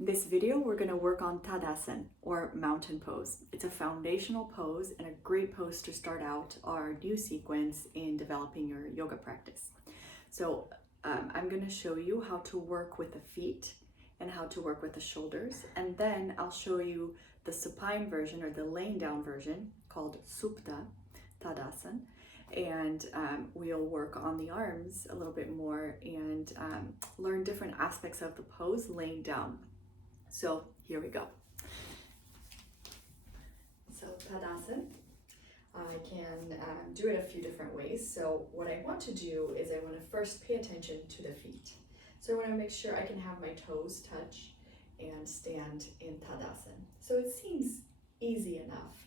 In this video, we're going to work on Tadasana or mountain pose. It's a foundational pose and a great pose to start out our new sequence in developing your yoga practice. So I'm going to show you how to work with the feet and how to work with the shoulders. And then I'll show you the supine version or the laying down version called Supta Tadasana. And we'll work on the arms a little bit more and learn different aspects of the pose laying down. So here we go. So Tadasana, I can do it a few different ways. So what I want to do is I want to first pay attention to the feet. So I want to make sure I can have my toes touch and stand in Tadasana. So it seems easy enough,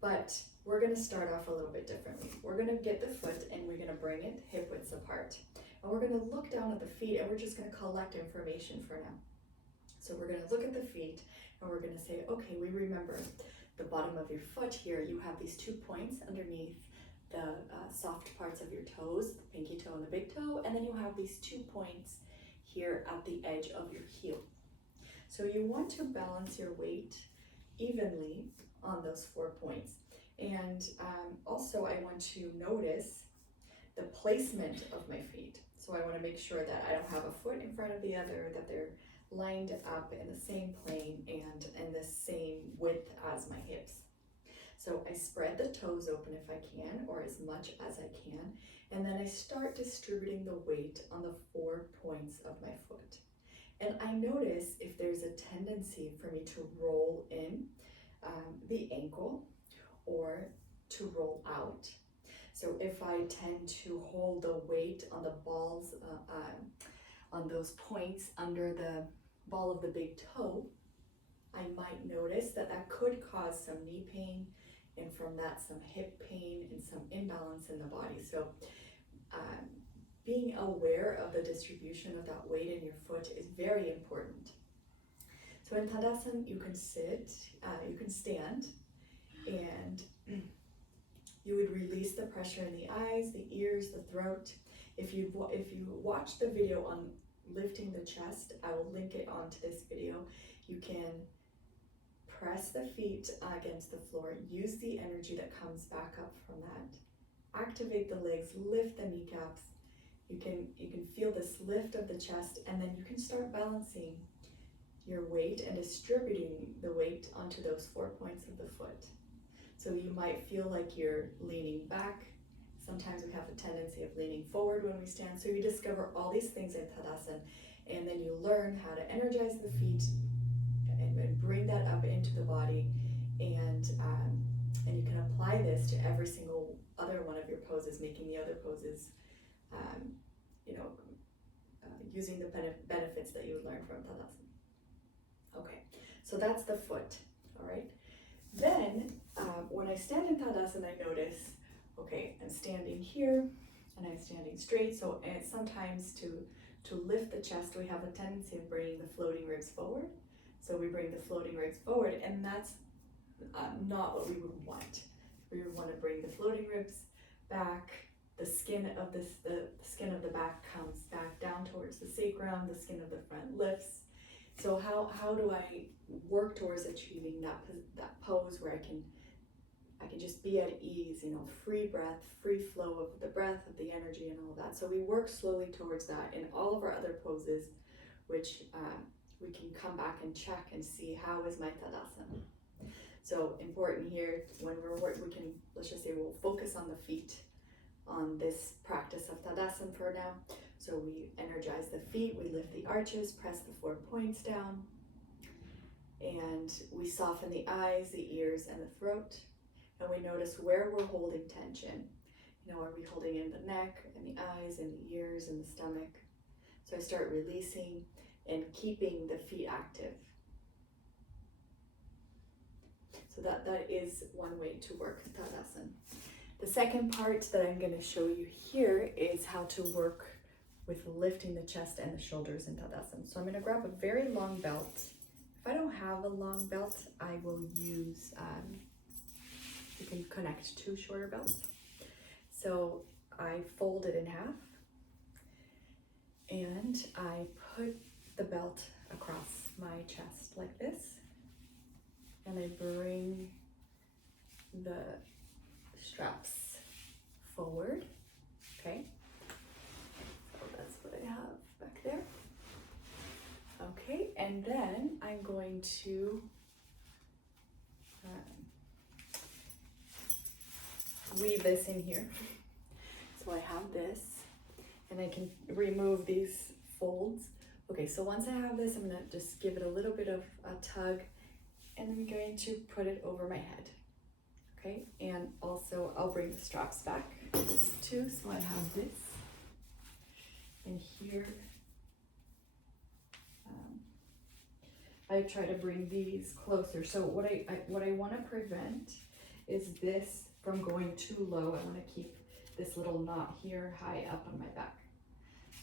but we're going to start off a little bit differently. We're going to get the foot and we're going to bring it hip widths apart. And we're going to look down at the feet and we're just going to collect information for now. So we're going to look at the feet and we're going to say, okay, we remember the bottom of your foot here. You have these 2 points underneath the soft parts of your toes, the pinky toe and the big toe, and then you have these 2 points here at the edge of your heel. So you want to balance your weight evenly on those 4 points. And also I want to notice the placement of my feet. So I want to make sure that I don't have a foot in front of the other, that they're lined up in the same plane and in the same width as my hips. So I spread the toes open if I can, or as much as I can, and then I start distributing the weight on the 4 points of my foot. And I notice if there's a tendency for me to roll in the ankle or to roll out. So if I tend to hold the weight on the balls, on those points under the ball of the big toe, I might notice that that could cause some knee pain, and from that some hip pain and some imbalance in the body. So being aware of the distribution of that weight in your foot is very important. So in Tadasana, you can sit, you can stand, and you would release the pressure in the eyes, the ears, the throat. If you watch the video on lifting the chest, I will link it onto this video. You can press the feet against the floor, use the energy that comes back up from that. Activate the legs, lift the kneecaps. You can feel this lift of the chest, and then you can start balancing your weight and distributing the weight onto those 4 points of the foot. So you might feel like you're leaning back. Sometimes we have a tendency of leaning forward when we stand. So you discover all these things in Tadasana, and then you learn how to energize the feet and bring that up into the body. And you can apply this to every single other one of your poses, making the other poses, using the benefits that you would learn from Tadasana. Okay, so that's the foot, all right? Then when I stand in Tadasana, I notice, okay, I'm standing here and I'm standing straight. So and sometimes to lift the chest, we have a tendency of bringing the floating ribs forward. So we bring the floating ribs forward, and that's not what we would want. We would want to bring the floating ribs back. The skin of the back comes back down towards the sacrum. The skin of the front lifts. So how do I work towards achieving that pose where I can just be at ease, free breath, free flow of the breath, of the energy and all that. So we work slowly towards that in all of our other poses, which we can come back and check and see how is my Tadasana. So important here when let's just say we'll focus on the feet on this practice of Tadasana for now. So we energize the feet, we lift the arches, press the 4 points down, and we soften the eyes, the ears, and the throat. And we notice where we're holding tension. Are we holding in the neck, and the eyes, and the ears, and the stomach? So I start releasing and keeping the feet active. So that is one way to work Tadasana. The second part that I'm going to show you here is how to work with lifting the chest and the shoulders in Tadasana. So I'm going to grab a very long belt. If I don't have a long belt, I will use, you can connect 2 shorter belts. So I fold it in half and I put the belt across my chest like this, and I bring the straps forward, okay? So that's what I have back there. Okay, and then I'm going to weave this in here. So I have this, and I can remove these folds. Okay, so once I have this, I'm gonna just give it a little bit of a tug, and I'm going to put it over my head. Okay, and also I'll bring the straps back too. So I have this, and here I try to bring these closer. So what I want to prevent is this from going too low. I want to keep this little knot here high up on my back.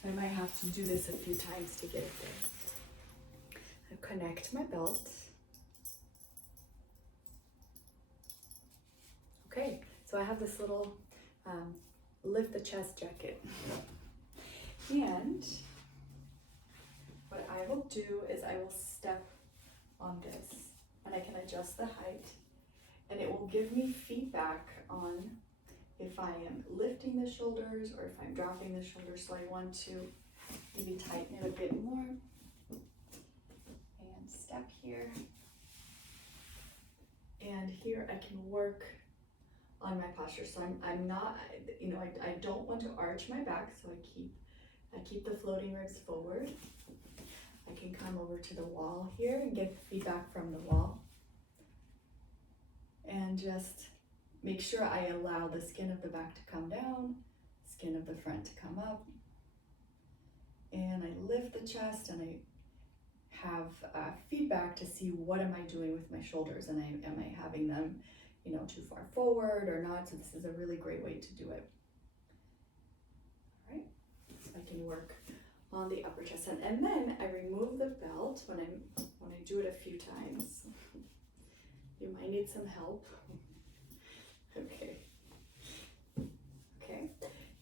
So I might have to do this a few times to get it there. I connect my belt. Okay, so I have this little lift the chest jacket. And what I will do is I will step on this, and I can adjust the height, and it will give me feedback on if I am lifting the shoulders or if I'm dropping the shoulders. So I want to maybe tighten it a bit more, and step here. And here I can work on my posture. So I'm not, I don't want to arch my back, so I keep the floating ribs forward. I can come over to the wall here and get feedback from the wall. And just make sure I allow the skin of the back to come down, skin of the front to come up. And I lift the chest, and I have feedback to see what am I doing with my shoulders, and am I having them, too far forward or not. So this is a really great way to do it. All right, so I can work on the upper chest, and then I remove the belt when I do it a few times. You might need some help. Okay.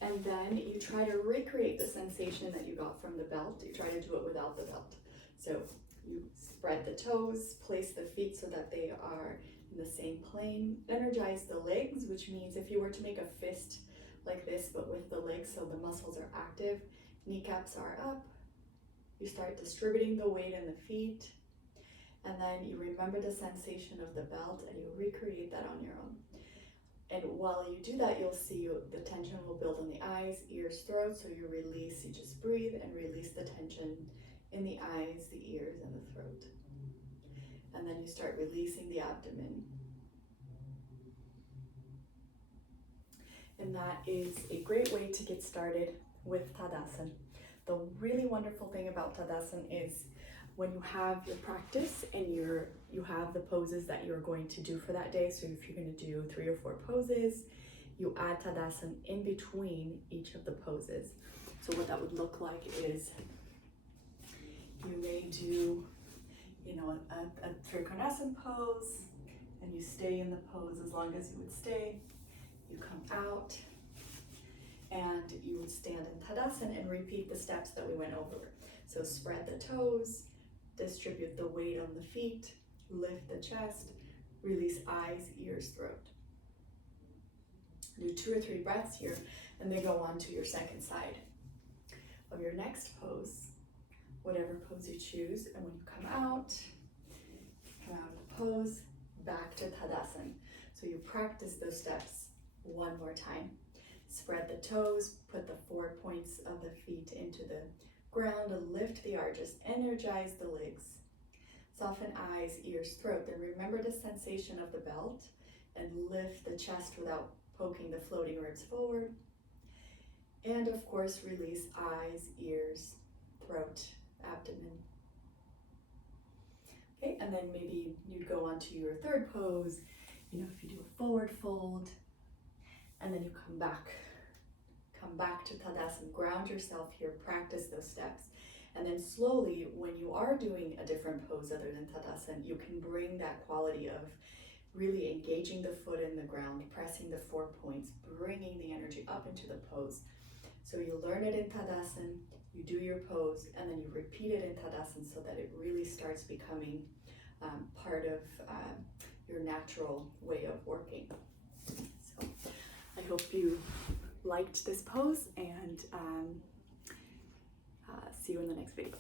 And then you try to recreate the sensation that you got from the belt. You try to do it without the belt. So you spread the toes, place the feet so that they are in the same plane. Energize the legs, which means if you were to make a fist like this, but with the legs, so the muscles are active, kneecaps are up, you start distributing the weight in the feet, and then you remember the sensation of the belt, and you recreate that on your own. And while you do that, you'll see the tension will build in the eyes, ears, throat. So you release, you just breathe and release the tension in the eyes, the ears, and the throat. And then you start releasing the abdomen. And that is a great way to get started with Tadasana. The really wonderful thing about Tadasana is when you have your practice and you have the poses that you're going to do for that day. So if you're going to do 3 or 4 poses, you add Tadasana in between each of the poses. So what that would look like is you may do, a Trikonasana pose, and you stay in the pose as long as you would stay. You come out, and you would stand in Tadasana and repeat the steps that we went over. So spread the toes, distribute the weight on the feet, lift the chest, release eyes, ears, throat. Do 2 or 3 breaths here, and then go on to your second side of your next pose, whatever pose you choose. And when you come out of the pose, back to Tadasana. So you practice those steps one more time. Spread the toes, put the 4 points of the feet into the ground, and lift the arches, energize the legs. Soften eyes, ears, throat. Then remember the sensation of the belt, and lift the chest without poking the floating ribs forward. And of course, release eyes, ears, throat, abdomen. Okay, and then maybe you'd go on to your third pose, if you do a forward fold, and then you come back to Tadasana, ground yourself here, practice those steps. And then slowly, when you are doing a different pose other than Tadasana, you can bring that quality of really engaging the foot in the ground, pressing the 4 points, bringing the energy up into the pose. So you learn it in Tadasana, you do your pose, and then you repeat it in Tadasana so that it really starts becoming part of your natural way of working. So I hope you liked this pose, and see you in the next video.